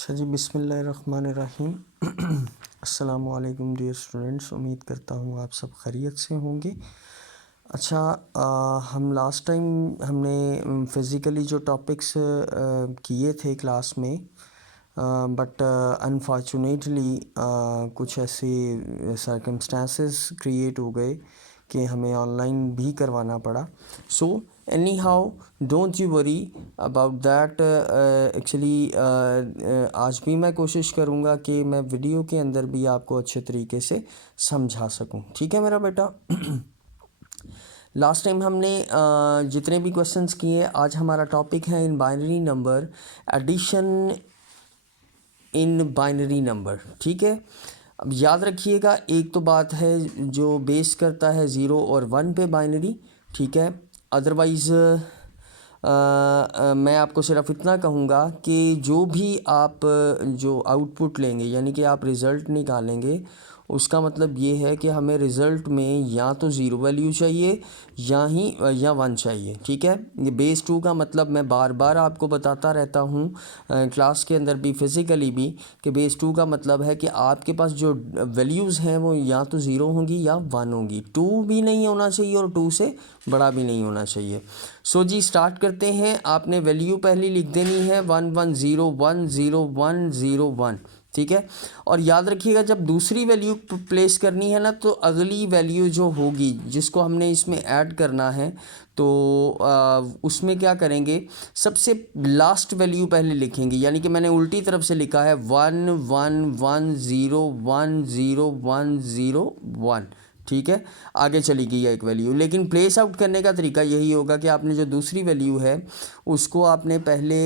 अच्छा जी, बिस्मिल्लाहिर्रहमानिर्रहीम। अस्सलामु अलैकुम डियर स्टूडेंट्स, उम्मीद करता हूँ आप सब खैरियत से होंगे। अच्छा, हम लास्ट टाइम हमने फ़िज़िकली जो टॉपिक्स किए थे क्लास में, बट अनफॉर्चुनेटली कुछ ऐसे सर्कमस्टांसेस क्रिएट हो गए कि हमें ऑनलाइन भी करवाना पड़ा। So any how don't you worry about that. Actually आज भी मैं कोशिश करूँगा कि मैं वीडियो के अंदर भी आपको अच्छे तरीके से समझा सकूँ। ठीक है मेरा बेटा। लास्ट टाइम हमने जितने भी क्वेश्चंस किए, आज हमारा टॉपिक है in binary number, addition in binary number. ठीक है, अब याद रखिएगा, एक तो बात है जो बेस करता है 0 और 1 पे बाइनरी। ठीक है, अदरवाइज़ मैं आपको सिर्फ इतना कहूँगा कि जो भी आप जो आउटपुट लेंगे, यानी कि आप रिज़ल्ट निकालेंगे, उसका मतलब ये है कि हमें रिज़ल्ट में या तो ज़ीरो वैल्यू चाहिए या 1 चाहिए। ठीक है, ये बेस 2 का मतलब मैं बार बार आपको बताता रहता हूँ क्लास के अंदर भी, फिज़िकली भी, कि बेस 2 का मतलब है कि आपके पास जो वैल्यूज़ हैं वो या तो ज़ीरो होंगी या 1 होंगी। 2 भी नहीं होना चाहिए और 2 से बड़ा भी नहीं होना चाहिए। सो जी, स्टार्ट करते हैं। आपने वैल्यू पहले लिख देनी है 1 1 0 1 0 1 0 1। ठीक है, और याद रखिएगा जब दूसरी वैल्यू प्लेस करनी है ना, तो अगली वैल्यू जो होगी जिसको हमने इसमें ऐड करना है, तो उसमें क्या करेंगे, सबसे लास्ट वैल्यू पहले लिखेंगे। यानी कि मैंने उल्टी तरफ से लिखा है 1 1 1 0 1 0 1 0 1। ठीक है, आगे चली गई है एक वैल्यू, लेकिन प्लेस आउट करने का तरीका यही होगा कि आपने जो दूसरी वैल्यू है उसको आपने पहले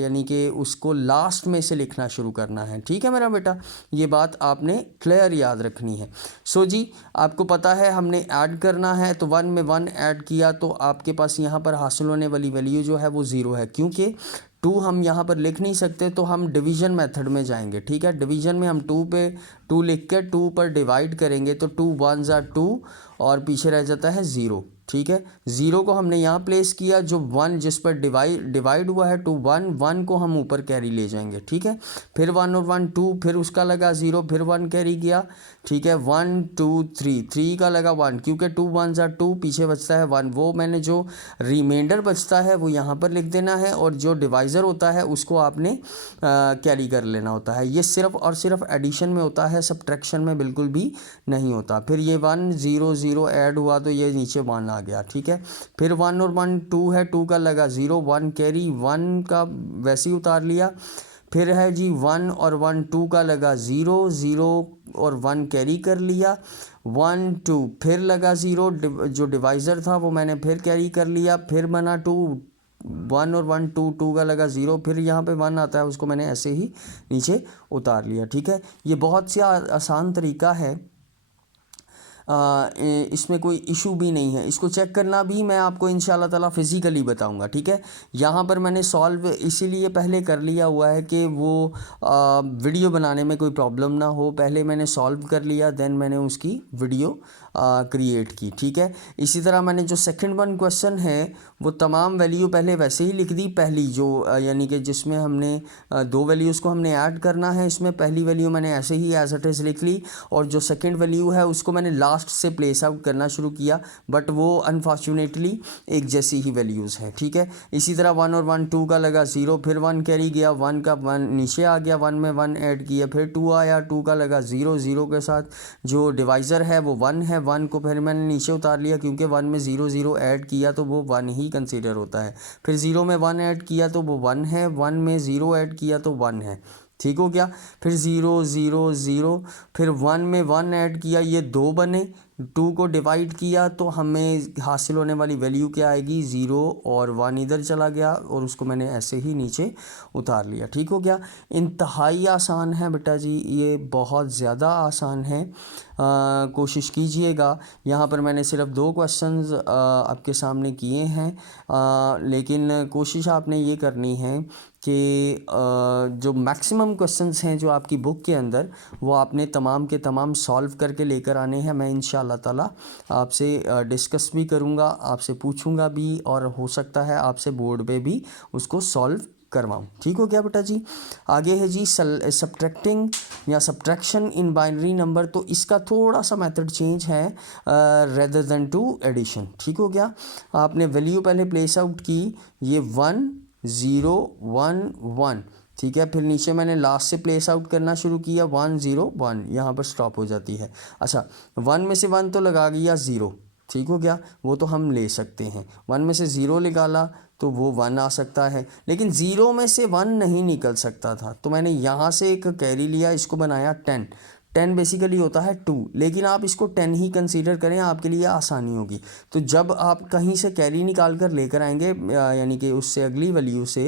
यानी कि उसको लास्ट में से लिखना शुरू करना है। ठीक है मेरा बेटा, ये बात आपने क्लियर याद रखनी है। सो जी, आपको पता है हमने ऐड करना है, तो 1 में 1 ऐड किया तो आपके पास यहाँ पर हासिल होने वाली वैल्यू जो है वो 0 है। क्योंकि 2 हम यहाँ पर लिख नहीं सकते, तो हम डिवीज़न मेथड में जाएंगे। ठीक है, डिवीज़न में हम 2 लिख के 2 पर डिवाइड करेंगे, तो 2 1 ज़ा 2 और पीछे रह जाता है 0। ठीक है, 0 को हमने यहाँ प्लेस किया, जो 1 जिस पर डिवाइड हुआ है 2 1 1 को हम ऊपर कैरी ले जाएंगे। ठीक है, फिर 1 और 1 2, फिर उसका लगा 0, फिर 1 कैरी गया। ठीक है, 1 2 3 का लगा 1, क्योंकि 2 1 ज़ा 2, पीछे बचता है 1। वो मैंने जो रिमाइंडर बचता है वो यहाँ पर लिख देना है, और जो डिवाइज़र होता है उसको आपने कैरी कर लेना होता है। ये सिर्फ और सिर्फ एडिशन में होता है, सब्ट्रैक्शन में बिल्कुल भी नहीं होता। फिर ये 1 0 0 ऐड हुआ तो ये नीचे 1 आ गया। ठीक है, फिर 1 और 1 2 है, 2 का लगा 0, 1 कैरी, 1 का वैसे ही उतार लिया। फिर है जी 1 और 1 2 का लगा 0 0 और 1 कैरी कर लिया। 1 2 फिर लगा 0, जो डिवाइज़र था वो मैंने फिर कैरी कर लिया। फिर बना 2 1 और 1 2 2 का लगा 0, फिर यहाँ पे 1 आता है, उसको मैंने ऐसे ही नीचे उतार लिया। ठीक है, ये बहुत सा आसान तरीका है, इसमें कोई इशू भी नहीं है। इसको चेक करना भी मैं आपको इंशाल्लाह ताला फिज़िकली बताऊंगा। ठीक है, यहाँ पर मैंने सॉल्व इसीलिए पहले कर लिया हुआ है कि वो वीडियो बनाने में कोई प्रॉब्लम ना हो। पहले मैंने सॉल्व कर लिया, देन मैंने उसकी वीडियो क्रिएट की। ठीक है, इसी तरह मैंने जो सेकंड वन क्वेश्चन है वो तमाम वैल्यू पहले वैसे ही लिख दी। पहली जो यानी कि जिसमें हमने 2 वैल्यूज़ को हमने ऐड करना है, इसमें पहली वैल्यू मैंने ऐसे ही एज इट इज़ लिख ली, और जो सेकंड वैल्यू है उसको मैंने लास्ट से प्लेस आउट करना शुरू किया, बट वो अनफॉर्चुनेटली एक जैसी ही वैल्यूज़ हैं। ठीक है, इसी तरह 1 और 1 2 का लगा 0, फिर 1 कैरी गया, 1 का 1 नीचे आ गया, 1 में 1 ऐड किया, फिर 2 आया, 2 का लगा 0 0 के साथ जो डिवाइज़र है वो 1 है, 1 को फिर मैंने नीचे उतार लिया, क्योंकि 1 में 0 0 ऐड किया तो वो 1 ही कंसीडर होता है। फिर 0 में 1 ऐड किया तो वो 1 है, 1 में 0 ऐड किया तो 1 है। ठीक हो गया, फिर 0 0 0, फिर 1 में 1 ऐड किया, ये 2 बने, 2 को डिवाइड किया तो हमें हासिल होने वाली वैल्यू क्या आएगी, 0, और 1 इधर चला गया और उसको मैंने ऐसे ही नीचे उतार लिया। ठीक हो गया, इंतहाई आसान है बेटा जी, ये बहुत ज़्यादा आसान है। कोशिश कीजिएगा। यहाँ पर मैंने सिर्फ 2 क्वेश्चंस आपके सामने किए हैं, लेकिन कोशिश आपने ये करनी है कि जो मैक्सिमम क्वेश्चंस हैं जो आपकी बुक के अंदर, वो आपने तमाम के तमाम सॉल्व करके लेकर आने हैं। मैं इंशाल्लाह ताला आपसे डिस्कस भी करूँगा, आपसे पूछूँगा भी, और हो सकता है आपसे बोर्ड पे भी उसको सॉल्व करवाऊँ। ठीक हो गया बेटा जी। आगे है जी सब्ट्रैक्टिंग या सब्ट्रैक्शन इन बाइनरी नंबर। तो इसका थोड़ा सा मेथड चेंज है रेदर देन टू एडिशन। ठीक हो गया। आपने वैल्यू पहले प्लेस आउट की, ये 1 0 1 1, ठीक है। फिर नीचे मैंने लास्ट से प्लेस आउट करना शुरू किया 1 0 1, यहाँ पर स्टॉप हो जाती है। अच्छा 1 में से 1 तो लगा गया 0, ठीक हो गया, वो तो हम ले सकते हैं। 1 में से 0 निकाला तो वो 1 आ सकता है, लेकिन 0 में से 1 नहीं निकल सकता था, तो मैंने यहाँ से एक कैरी लिया, इसको बनाया 10। 10 बेसिकली होता है 2, लेकिन आप इसको 10 ही कंसीडर करें, आपके लिए आसानी होगी। तो जब आप कहीं से कैरी निकाल कर लेकर आएंगे, यानी कि उससे अगली वैल्यू से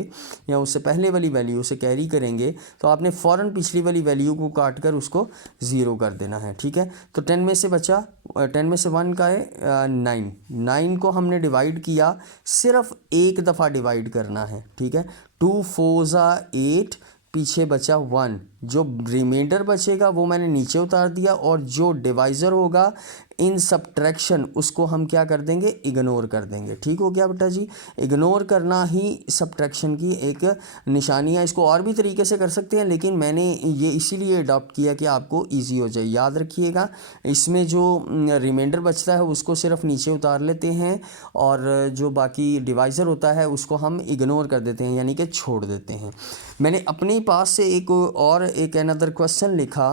या उससे पहले वाली वैल्यू से कैरी करेंगे, तो आपने फ़ौरन पिछली वाली वैल्यू को काट कर उसको 0 कर देना है। ठीक है। तो 10 में से बचा, 10 में से 1 का है 9। 9 को हमने डिवाइड किया, सिर्फ एक दफ़ा डिवाइड करना है। ठीक है। 2 4 8, पीछे बचा 1, जो रिमाइंडर बचेगा वो मैंने नीचे उतार दिया, और जो डिवाइज़र होगा इन सब्ट्रैक्शन उसको हम क्या कर देंगे, इग्नोर कर देंगे। ठीक हो गया बेटा जी। इग्नोर करना ही सब्ट्रैक्शन की एक निशानी है। इसको और भी तरीके से कर सकते हैं, लेकिन मैंने ये इसीलिए अडॉप्ट किया कि आपको इजी हो जाए। याद रखिएगा, इसमें जो रिमाइंडर बचता है उसको सिर्फ नीचे उतार लेते हैं, और जो बाकी डिवाइज़र होता है उसको हम इग्नोर कर देते हैं, यानी कि छोड़ देते हैं। मैंने अपने पास से एक अनदर क्वेश्चन लिखा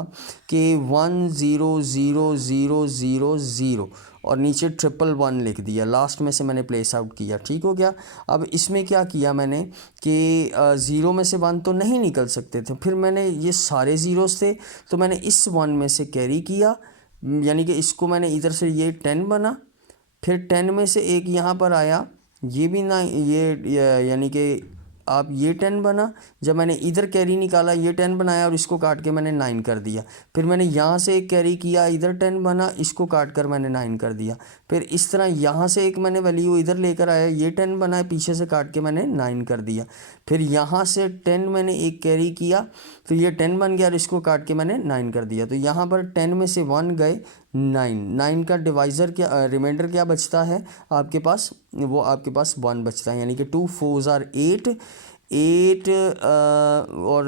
कि 1 0 0 0 0 0 और नीचे 111 लिख दिया, लास्ट में से मैंने प्लेस आउट किया। ठीक हो गया। अब इसमें क्या किया मैंने कि 0 में से 1 तो नहीं निकल सकते थे, फिर मैंने ये सारे ज़ीरोस थे, तो मैंने इस 1 में से कैरी किया, यानी कि इसको मैंने इधर से, ये 10 बना, फिर 10 में से एक यहाँ पर आया, ये भी ना, ये यानी कि आप ये 10 बना, जब मैंने इधर कैरी निकाला ये 10 बनाया, और इसको काट के मैंने 9 कर दिया। फिर मैंने यहाँ से एक कैरी किया, इधर 10 बना, इसको काट कर मैंने 9 कर दिया। फिर इस तरह यहाँ से एक मैंने वैल्यू इधर लेकर आया, ये 10 बनाया, पीछे से काट के मैंने 9 कर दिया। फिर यहाँ से 10 मैंने एक कैरी किया, तो ये 10 बन गया, और इसको काट के मैंने 9 कर दिया। तो यहाँ पर 10 में से 1 गए, 9 का डिवाइज़र क्या, रिमाइंडर क्या बचता है आपके पास, वो आपके पास 1 बचता है, यानी कि 2 4 8 8 और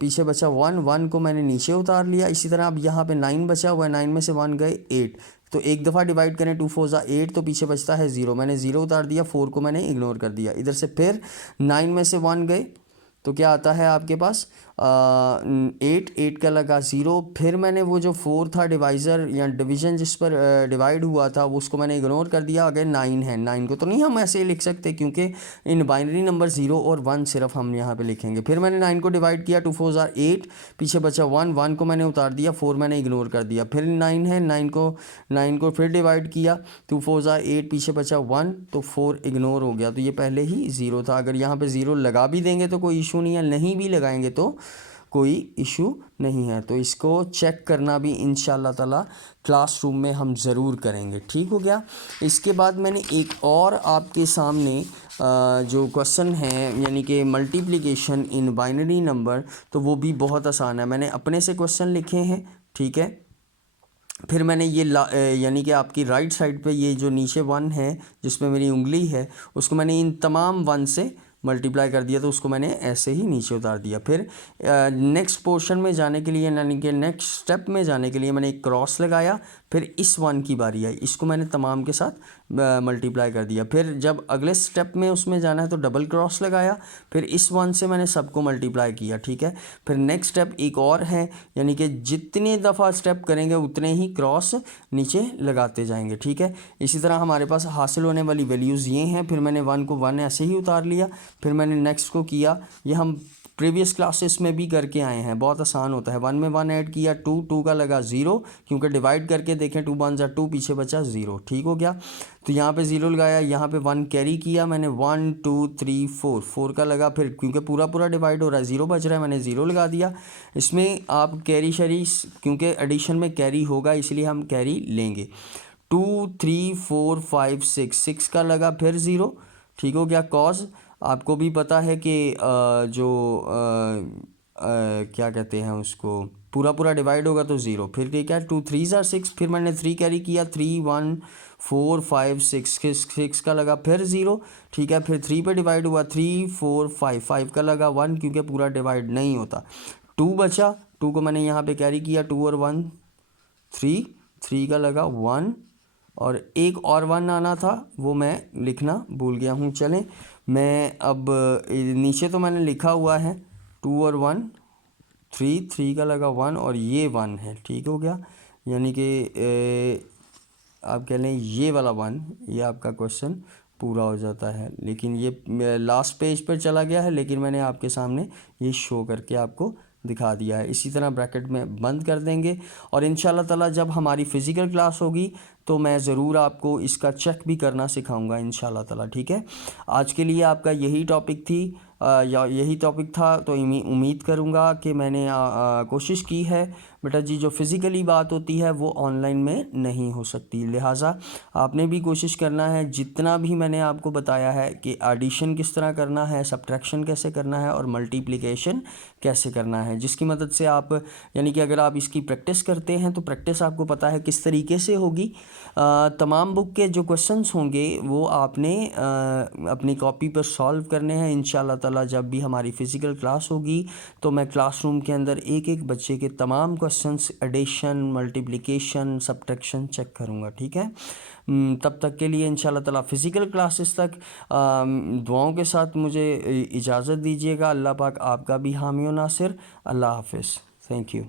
पीछे बचा 1 को मैंने नीचे उतार लिया। इसी तरह अब यहाँ पे 9 बचा हुआ है, 9 में से 1 गए 8, तो एक दफ़ा डिवाइड करें 2 4 8, तो पीछे बचता है 0, मैंने 0 उतार दिया, 4 को मैंने इग्नोर कर दिया। इधर से फिर 9 में से 1 गए, तो क्या आता है आपके पास 8 का लगा 0। फिर मैंने वो जो 4 था डिवाइज़र या डिवीज़न जिस पर डिवाइड हुआ था, वो उसको मैंने इग्नोर कर दिया। अगर 9 है, 9 को तो नहीं हम ऐसे ही लिख सकते, क्योंकि इन बाइनरी नंबर 0 और 1 सिर्फ हम यहाँ पे लिखेंगे। फिर मैंने 9 को डिवाइड किया, 2 4 8, पीछे बचा 1 को मैंने उतार दिया, 4 मैंने इग्नोर कर दिया। फिर 9 है, 9 को फिर डिवाइड किया, 2 4 8, पीछे बचा 1, तो 4 इग्नोर हो गया, तो ये पहले ही 0 था। अगर यहाँ पे 0 लगा भी देंगे तो कोई इशू नहीं है, नहीं भी लगाएंगे तो कोई इशू नहीं है। तो इसको चेक करना भी इंशाल्लाह ताला क्लासरूम में हम ज़रूर करेंगे। ठीक हो गया। इसके बाद मैंने एक और आपके सामने जो क्वेश्चन है, यानी कि मल्टीप्लिकेशन इन बाइनरी नंबर, तो वो भी बहुत आसान है। मैंने अपने से क्वेश्चन लिखे हैं, ठीक है। फिर मैंने ये यानी कि आपकी राइट साइड पे ये जो नीचे 1 है जिसमें मेरी उंगली है, उसको मैंने इन तमाम 1 से मल्टीप्लाई कर दिया, तो उसको मैंने ऐसे ही नीचे उतार दिया। फिर नेक्स्ट पोर्शन में जाने के लिए, यानी कि नेक्स्ट स्टेप में जाने के लिए मैंने एक क्रॉस लगाया, फिर इस 1 की बारी आई, इसको मैंने तमाम के साथ मल्टीप्लाई कर दिया। फिर जब अगले स्टेप में उसमें जाना है तो डबल क्रॉस लगाया, फिर इस 1 से मैंने सबको मल्टीप्लाई किया। ठीक है। फिर नेक्स्ट स्टेप एक और है, यानी कि जितने दफ़ा स्टेप करेंगे उतने ही क्रॉस नीचे लगाते जाएंगे। ठीक है। इसी तरह हमारे पास हासिल होने वाली वैल्यूज़ ये हैं। फिर मैंने 1 को 1 ऐसे ही उतार लिया, फिर मैंने नेक्स्ट को किया, ये हम प्रीवियस क्लासेस में भी करके आए हैं, बहुत आसान होता है। 1 में 1 ऐड किया, 2 का लगा 0, क्योंकि डिवाइड करके देखें 2 1 2, पीछे बचा 0। ठीक हो गया। तो यहाँ पे 0 लगाया, यहाँ पे 1 कैरी किया मैंने, 1 2 3 4 का लगा, फिर क्योंकि पूरा डिवाइड हो रहा है, 0 बच रहा है, मैंने 0 लगा दिया। इसमें आप कैरी शरी, क्योंकि एडिशन में कैरी होगा इसलिए हम कैरी लेंगे। 2 3 4 5 6 का लगा, फिर 0। ठीक हो गया। कॉज आपको भी पता है कि क्या कहते हैं उसको, पूरा डिवाइड होगा तो 0। फिर ठीक है, 2 3 6, फिर मैंने 3 कैरी किया, 3 1 4 5 6 का लगा फिर 0, ठीक है। फिर 3 पे डिवाइड हुआ 3 4 5, 5 का लगा 1 क्योंकि पूरा डिवाइड नहीं होता। 2 बचा, 2 को मैंने यहाँ पे कैरी किया, 2 और 1 3, 3 का लगा 1 और एक और 1 आना था वो मैं लिखना भूल गया हूँ। चलें मैं अब नीचे तो मैंने लिखा हुआ है 2 और 1 3, 3 का लगा 1 और ये 1 है, ठीक हो गया। यानी कि आप कह लें ये वाला 1, ये आपका क्वेश्चन पूरा हो जाता है। लेकिन ये लास्ट पेज पर चला गया है, लेकिन मैंने आपके सामने ये शो करके आपको दिखा दिया है। इसी तरह ब्रैकेट में बंद कर देंगे और इंशाल्लाह ताला जब हमारी फ़िज़िकल क्लास होगी तो मैं ज़रूर आपको इसका चेक भी करना सिखाऊंगा इंशाल्लाह ताला, ठीक है। आज के लिए आपका यही टॉपिक थी या यही टॉपिक था, तो उम्मीद करूंगा कि मैंने कोशिश की है। बेटा जी जो फ़िज़िकली बात होती है वो ऑनलाइन में नहीं हो सकती, लिहाजा आपने भी कोशिश करना है। जितना भी मैंने आपको बताया है कि एडिशन किस तरह करना है, सब्ट्रैक्शन कैसे करना है और मल्टीप्लिकेशन कैसे करना है, जिसकी मदद से आप यानी कि अगर आप इसकी प्रैक्टिस करते हैं तो प्रैक्टिस आपको पता है किस तरीके से होगी। तमाम बुक के जो क्वेश्चंस होंगे वो आपने अपनी कॉपी पर सॉल्व करने हैं इंशाल्लाह ताला। जब भी हमारी फ़िज़िकल क्लास होगी तो मैं क्लासरूम के अंदर एक एक बच्चे के तमाम questions addition, multiplication, subtraction check करूँगा, ठीक है। तब तक के लिए इंशाल्लाह ताला फ़िज़िकल क्लासेस तक दुआओं के साथ मुझे इजाज़त दीजिएगा। अल्लाह पाक आपका भी हामी व नासिर। अल्लाह हाफ़िज़। Thank you.